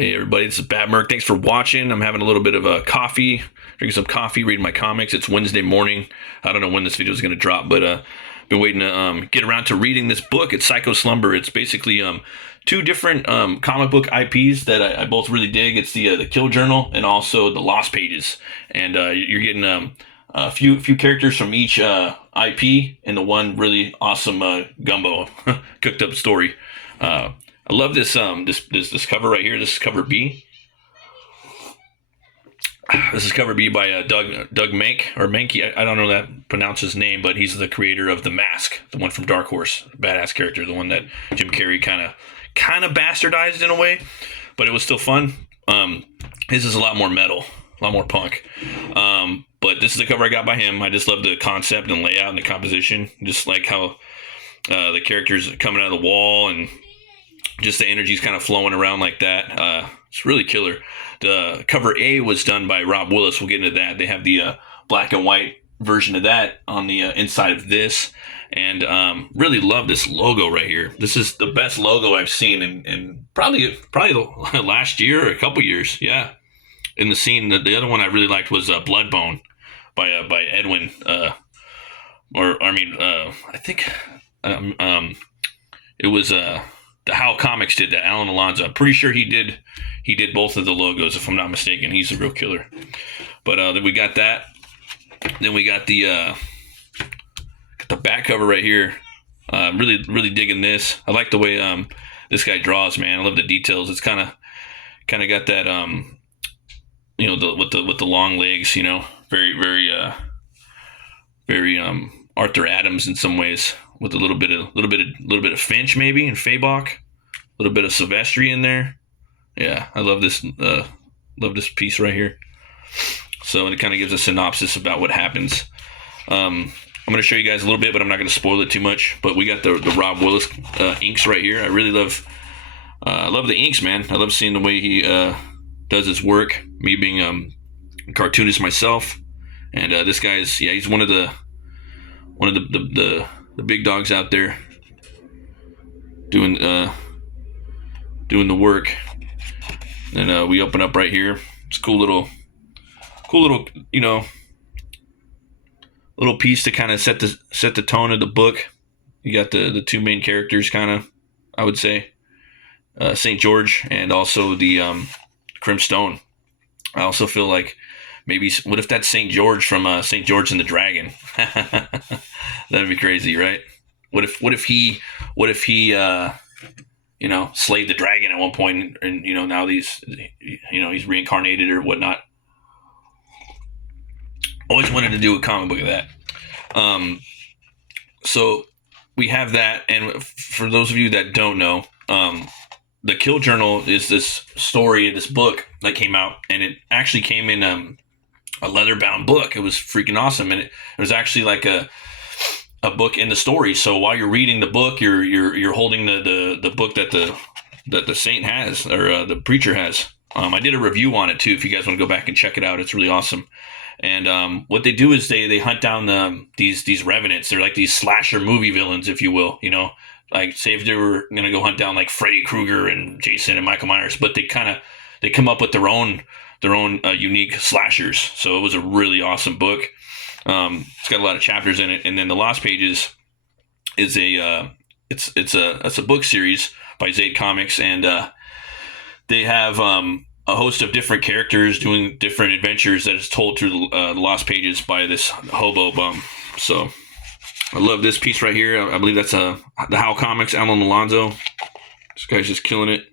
Hey everybody, this is Bat Merc. Thanks for watching. I'm having a little bit of a coffee, drinking some coffee, reading my comics. It's Wednesday morning. I don't know when this video is going to drop, but been waiting to get around to reading this book. It's PSYCHO SLUMBER. It's basically two different comic book IPs that I both really dig. It's the Kill Journal and also the Lost Pages, and you're getting a few characters from each IP and the one really awesome gumbo cooked up story. I love this this cover right here. This is cover B. This is cover B by Doug Mank or Mankey. I don't know that pronounce his name, but he's the creator of The Mask, the one from Dark Horse, badass character, the one that Jim Carrey kind of bastardized in a way, but it was still fun. His is a lot more metal, a lot more punk. But this is the cover I got by him. I just love the concept and layout and the composition, just like how the characters coming out of the wall and just the energy's kind of flowing around like that. It's really killer. The cover A was done by Rob Willis. We'll get into that. They have the black and white version of that on the inside of this. And really love this logo right here. This is the best logo I've seen in probably the last year or a couple years. Yeah. In the scene, the other one I really liked was Bloodbone by Edwin. I think it was the How Comics did that. Alan Alonso. I'm pretty sure he did both of the logos, if I'm not mistaken. He's a real killer. But then we got that. Then we got the back cover right here. Really digging this. I like the way this guy draws, man. I love the details. It's kind of got that with the long legs, very Arthur Adams in some ways, with a little bit of Finch maybe and Fabok, a little bit of Silvestri in there. Yeah, I love this piece right here. So it kind of gives a synopsis about what happens. I'm going to show you guys a little bit, but I'm not going to spoil it too much. But we got the Rob Willis inks right here. I really love the inks, man. I love seeing the way he does his work. Me being a cartoonist myself, and this guy is he's one of the big dogs out there doing the work. And we open up right here. It's a cool little little piece to kind of set the tone of the book. You got the two main characters, kind of, I would say, St. George and also the Crim Stone. I also feel like maybe, what if that's St. George from St. George and the Dragon? That'd be crazy, right? What if he slayed the dragon at one point, and now he's reincarnated or whatnot. Always wanted to do a comic book of that. So we have that, and for those of you that don't know, the Kill Journal is this story, this book that came out, and it actually came in a leather-bound book. It was freaking awesome, and it was actually like a book in the story. So while you're reading the book, you're holding the book that the saint has, or the preacher has. I did a review on it too. If you guys want to go back and check it out, it's really awesome. And what they do is they hunt down these revenants. They're like these slasher movie villains, if you will. Like, say if they were gonna go hunt down like Freddy Krueger and Jason and Michael Myers, but they come up with their own unique slashers. So it was a really awesome book. It's got a lot of chapters in it, and then the Lost Pages is it's a book series by Zade Comics, and they have a host of different characters doing different adventures that is told through the Lost Pages by this hobo bum. So I love this piece right here. I believe that's the How Comics, Alan Alonso. This guy's just killing it.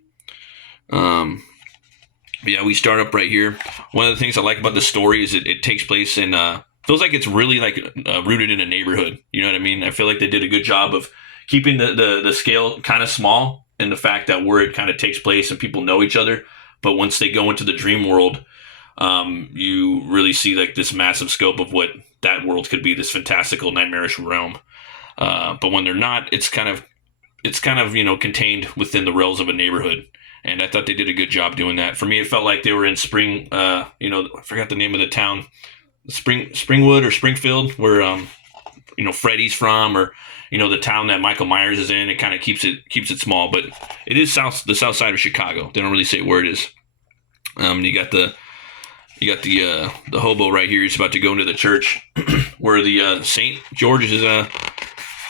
Yeah, we start up right here. One of the things I like about the story is it takes place in feels like it's really like rooted in a neighborhood. You know what I mean? I feel like they did a good job of keeping the scale kind of small, and the fact that where it kind of takes place and people know each other. But once they go into the dream world, you really see like this massive scope of what that world could be, this fantastical, nightmarish realm. But when they're not, it's kind of contained within the rails of a neighborhood. And I thought they did a good job doing that. For me, it felt like they were in Spring. I forgot the name of the town. Springwood or Springfield, where Freddy's from, or the town that Michael Myers is in. It kind of keeps it small, but it is the south side of Chicago. They don't really say where it is. You got the hobo right here. He's about to go into the church where the Saint George is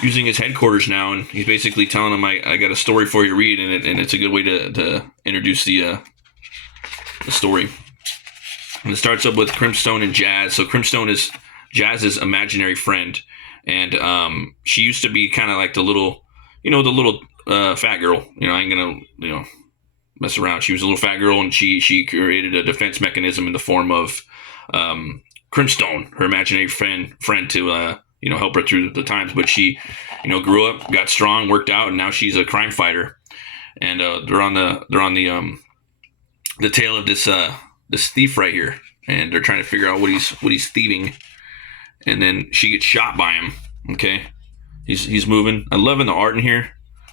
using his headquarters now, and he's basically telling him, I got a story for you to read, and it's a good way to introduce the story. And it starts up with Crimstone and Jazz. So Crimstone is Jazz's imaginary friend, and she used to be kind of like the little fat girl. I ain't gonna mess around. She was a little fat girl, and she created a defense mechanism in the form of Crimstone, her imaginary friend to help her through the times. But she grew up, got strong, worked out, and now she's a crime fighter. And they're on the tail of this thief right here, and they're trying to figure out what he's thieving. And then she gets shot by him. Okay, he's moving. I'm loving the art in here.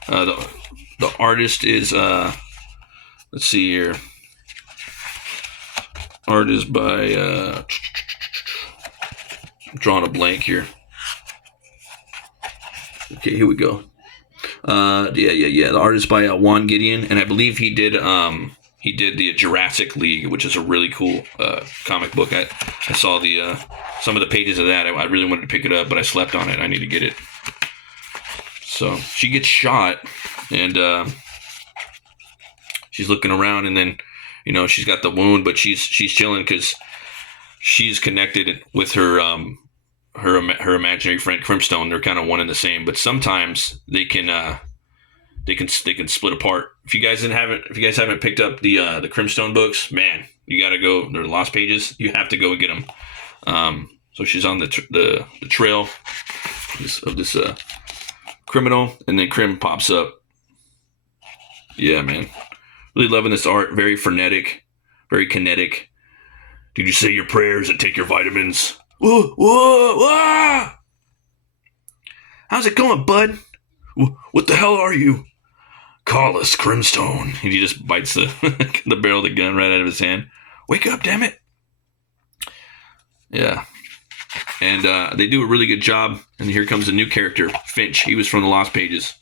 The artist is let's see here. Art is by I'm drawing a blank here. Okay, here we go. Yeah. The art is by Juan Gideon, and I believe he did the Jurassic League, which is a really cool comic book. I saw some of the pages of that. I really wanted to pick it up, but I slept on it. I need to get it. So she gets shot, and she's looking around, and then she's got the wound, but she's chilling because she's connected with her imaginary friend Crimstone. They're kind of one and the same, but sometimes they can split apart. If you guys haven't picked up the Crimstone books, man, you got to go. They're Lost Pages. You have to go and get them. So she's on the trail of this criminal, and then Crim pops up. Yeah, man, really loving this art. Very frenetic, very kinetic. Did you say your prayers and take your vitamins? Whoa, whoa, whoa! How's it going, bud? What the hell are you? Call us Crimstone. And he just bites the barrel of the gun right out of his hand. Wake up, damn it. Yeah. And they do a really good job. And here comes a new character, Finch. He was from the Lost Pages.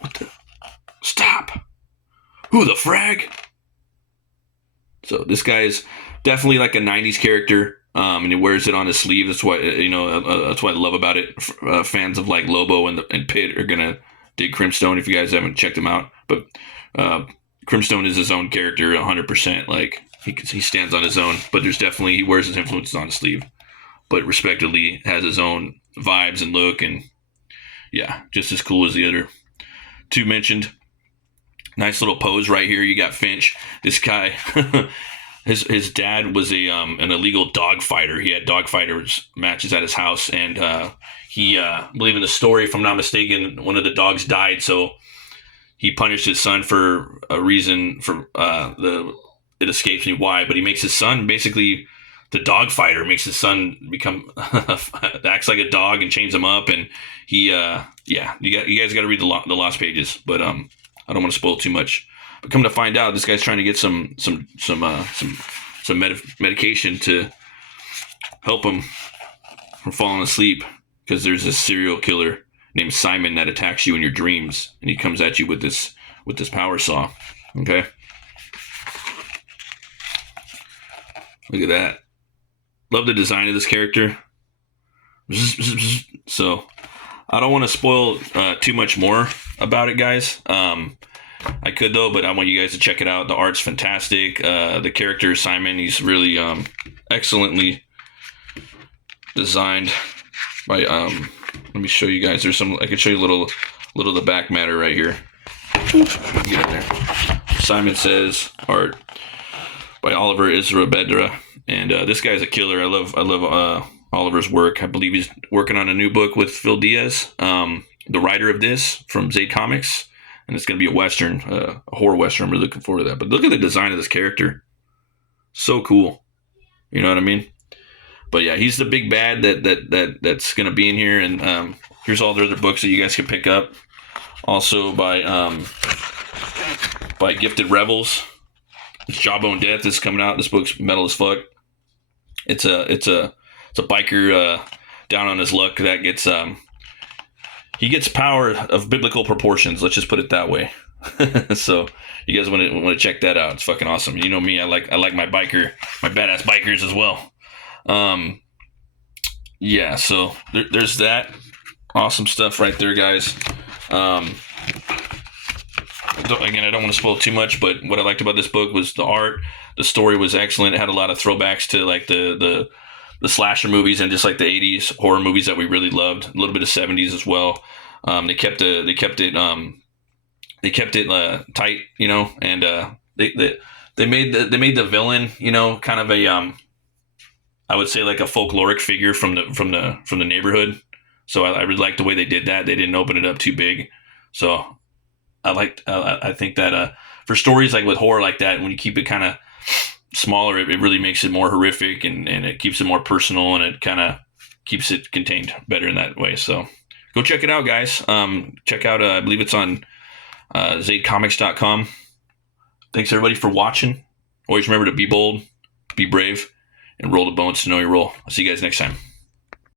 What the? Stop. Who the frag? So this guy is definitely like a 90s character. And he wears it on his sleeve. That's what that's what I love about it. Fans of like Lobo and Pitt are gonna dig Crimstone if you guys haven't checked him out. But Crimstone is his own character, 100%. Like he stands on his own. But there's definitely he wears his influences on his sleeve. But respectively has his own vibes and look, and yeah, just as cool as the other two mentioned. Nice little pose right here. You got Finch. This guy. His dad was an illegal dog fighter. He had dog fighters matches at his house, and he believe in the story, if I'm not mistaken, one of the dogs died, so he punished his son for a reason it escapes me why, but he makes his son basically the dog fighter, makes his son become acts like a dog and chains him up, and he you guys got to read the Lost Pages, but I don't want to spoil too much. But come to find out, this guy's trying to get some medication to help him from falling asleep, because there's this serial killer named Simon that attacks you in your dreams, and he comes at you with this power saw. Okay, look at that. Love the design of this character. So I don't want to spoil too much more about it, guys. I could though, but I want you guys to check it out. The art's fantastic. The character Simon, he's really excellently designed by let me show you guys. I can show you a little of the back matter right here. Get in there. Simon Says art by Oliver Isra-Bedra, and this guy's a killer. I love Oliver's work. I believe he's working on a new book with Phil Diaz, the writer of this from Zade Comics. And it's going to be a Western, a horror Western. I'm really looking forward to that. But look at the design of this character. So cool. You know what I mean? But yeah, he's the big bad that's going to be in here. And here's all the other books that you guys can pick up. Also by Gifted Rebels. It's Jawbone Death is coming out. This book's metal as fuck. It's a biker down on his luck that gets he gets power of biblical proportions. Let's just put it that way. So you guys want to check that out. It's fucking awesome. You know me, I like my badass bikers as well. Um, yeah, so there's that awesome stuff right there, guys. Um, again, I don't want to spoil too much, but what I liked about this book was the art. The story was excellent. It had a lot of throwbacks to like the slasher movies and just like the '80s horror movies that we really loved. A little bit of '70s as well. They kept it tight, you know, and they made the villain, you know, kind of a I would say like a folkloric figure from the neighborhood. So I really liked the way they did that. They didn't open it up too big. So I think that for stories like with horror like that, when you keep it kind of smaller, it really makes it more horrific, and it keeps it more personal, and it kind of keeps it contained better in that way. So go check it out, guys. Check out, I believe it's on zadecomics.com. Thanks everybody for watching. Always remember to be bold, be brave, and roll the bones to know your role. I'll see you guys next time.